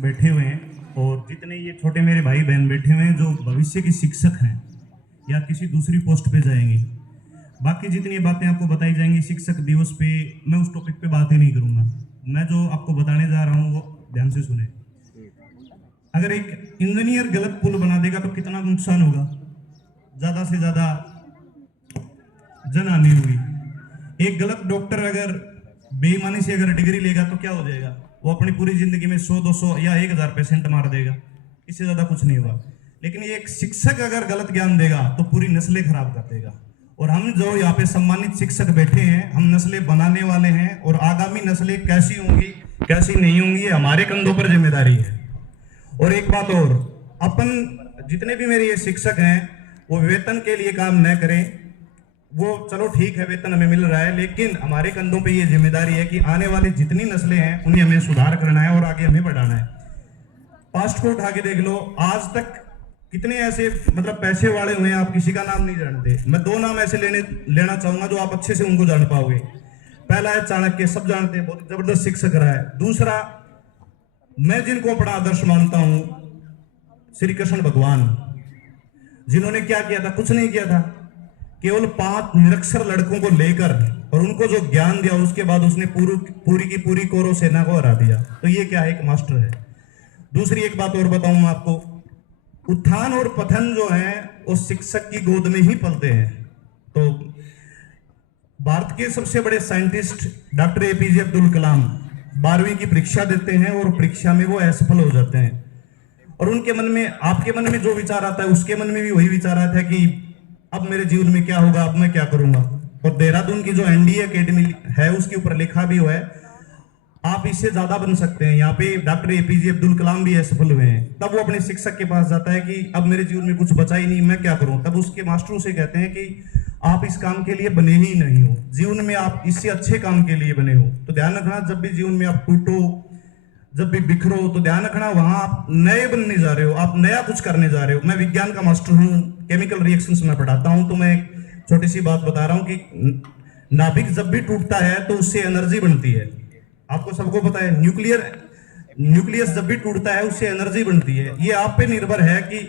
बैठे हुए हैं और जितने ये छोटे मेरे भाई बहन बैठे हुए हैं जो भविष्य के शिक्षक हैं या किसी दूसरी पोस्ट पे जाएंगे, बाकी जितनी बातें आपको बताई जाएंगी शिक्षक दिवस पे, मैं उस टॉपिक पे बातें नहीं करूंगा। मैं जो आपको बताने जा रहा हूँ वो ध्यान से सुने। अगर एक इंजीनियर गलत पुल बना देगा तो कितना नुकसान होगा, ज्यादा से ज्यादा जनहानि होगी। एक गलत डॉक्टर अगर बेईमानी से अगर डिग्री लेगा तो क्या हो जाएगा, वो अपनी पूरी जिंदगी में 100, 200 या 1000 पेशेंट मार देगा, इससे ज्यादा कुछ नहीं होगा। लेकिन ये एक शिक्षक अगर गलत ज्ञान देगा तो पूरी नस्लें खराब कर देगा। और हम जो यहाँ पे सम्मानित शिक्षक बैठे हैं, हम नस्लें बनाने वाले हैं और आगामी नस्लें कैसी होंगी कैसी नहीं होंगी ये हमारे कंधों पर जिम्मेदारी है। और एक बात और, अपन जितने भी मेरे ये शिक्षक हैं वो वेतन के लिए काम न करें, वो चलो ठीक है वेतन हमें मिल रहा है, लेकिन हमारे कंधों पे ये जिम्मेदारी है कि आने वाली जितनी नस्लें हैं उन्हें हमें सुधार करना है और आगे हमें बढ़ाना है। पास्ट को उठा के देख लो, आज तक कितने ऐसे पैसे वाले हुए हैं, आप किसी का नाम नहीं जानते। मैं 2 नाम ऐसे लेना चाहूंगा जो आप अच्छे से उनको जान पाओगे। पहला है चाणक्य, सब जानते हैं, बहुत जबरदस्त शिक्षक रहा है। दूसरा, मैं जिनको अपना आदर्श मानता हूं, श्री कृष्ण भगवान, जिन्होंने क्या किया था, कुछ नहीं किया था, केवल 5 निरक्षर लड़कों को लेकर और उनको जो ज्ञान दिया उसके बाद उसने पूरी की पूरी कौरव सेना को हरा दिया। तो ये क्या है, एक मास्टर है। दूसरी एक बात और बताऊं मैं आपको, उत्थान और पतन जो है वो शिक्षक की गोद में ही पलते हैं। तो भारत के सबसे बड़े scientist doctor APJ Abdul Kalam 12वीं की परीक्षा देते हैं और परीक्षा में वो असफल हो जाते हैं। और उनके मन में, आपके मन में जो विचार आता है उसके मन में भी वही विचार आता है कि अब मेरे जीवन में क्या होगा, अब मैं क्या करूंगा। और देहरादून की जो एनडीए एकेडमी है उसके ऊपर लिखा भी हुआ है, आप इससे ज्यादा बन सकते हैं। यहाँ पे डॉक्टर एपीजे अब्दुल कलाम भी असफल हुए हैं। तब वो अपने शिक्षक के पास जाता है कि अब मेरे जीवन में कुछ बचा ही नहीं, मैं क्या करूं। तब उसके मास्टरों से कहते हैं कि आप इस काम के लिए बने ही नहीं हो, जीवन में आप इससे अच्छे काम के लिए बने हो। तो ध्यान रखना, जब भी जीवन में आप टूटो, जब भी बिखरो, तो ध्यान रखना वहां आप नए बनने जा रहे हो, आप नया कुछ करने जा रहे हो। मैं विज्ञान का मास्टर हूँ, केमिकल रिएक्शंस में पढ़ाता हूँ। तो मैं एक छोटी सी बात बता रहा हूँ कि नाभिक जब भी टूटता है तो उससे एनर्जी बनती है। आपको सबको पता है, न्यूक्लियस जब भी टूटता है उससे एनर्जी बनती है। ये आप पे निर्भर है कि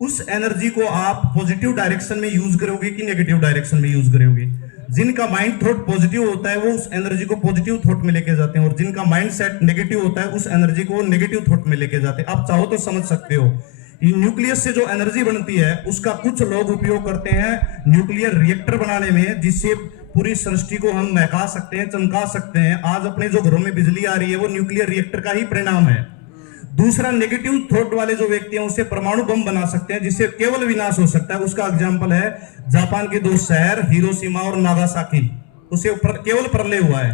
उस एनर्जी को आप पॉजिटिव डायरेक्शन में यूज करोगे कि नेगेटिव डायरेक्शन में यूज करोगे। जिनका माइंड थॉट पॉजिटिव होता है वो उस एनर्जी को पॉजिटिव थॉट में लेके जाते हैं, और जिनका माइंड सेट नेगेटिव होता है उस एनर्जी को नेगेटिव थॉट में लेके जाते हैं। आप चाहो तो समझ सकते हो, न्यूक्लियस से जो एनर्जी बनती है उसका कुछ लोग उपयोग करते हैं न्यूक्लियर रिएक्टर बनाने में, जिससे पूरी सृष्टि को हम महका सकते हैं, चमका सकते हैं। आज अपने जो घरों में बिजली आ रही है वो न्यूक्लियर रिएक्टर का ही परिणाम है। दूसरा, नेगेटिव थॉट वाले जो व्यक्ति हैं उससे परमाणु बम बना सकते हैं जिससे केवल विनाश हो सकता है। उसका एग्जांपल है जापान के 2 शहर हिरोशिमा और नागासाकी, उसे केवल प्रलय हुआ है।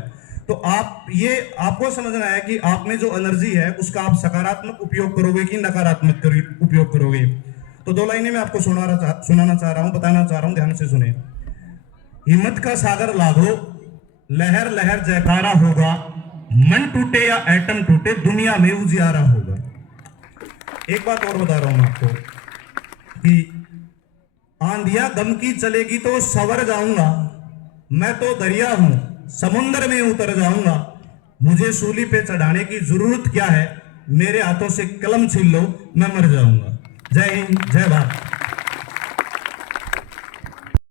तो आपको समझना है कि आप में जो एनर्जी है उसका आप सकारात्मक उपयोग करोगे कि नकारात्मक उपयोग करोगे। तो 2 लाइनें मैं आपको सुनाना चाह रहा हूं, बताना चाह रहा हूं, ध्यान से सुने। हिम्मत का सागर लागो, लहर लहर जयकारा होगा, मन टूटे या एटम टूटे दुनिया में उजियारा होगा। एक बात और बता रहा हूं मैं आपको कि आंधियां दम की चलेगी तो सवर जाऊंगा, मैं तो दरिया हूं समुद्र में उतर जाऊंगा, मुझे सूली पे चढ़ाने की जरूरत क्या है, मेरे हाथों से कलम छीन लो मैं मर जाऊंगा। जय हिंद, जय भारत।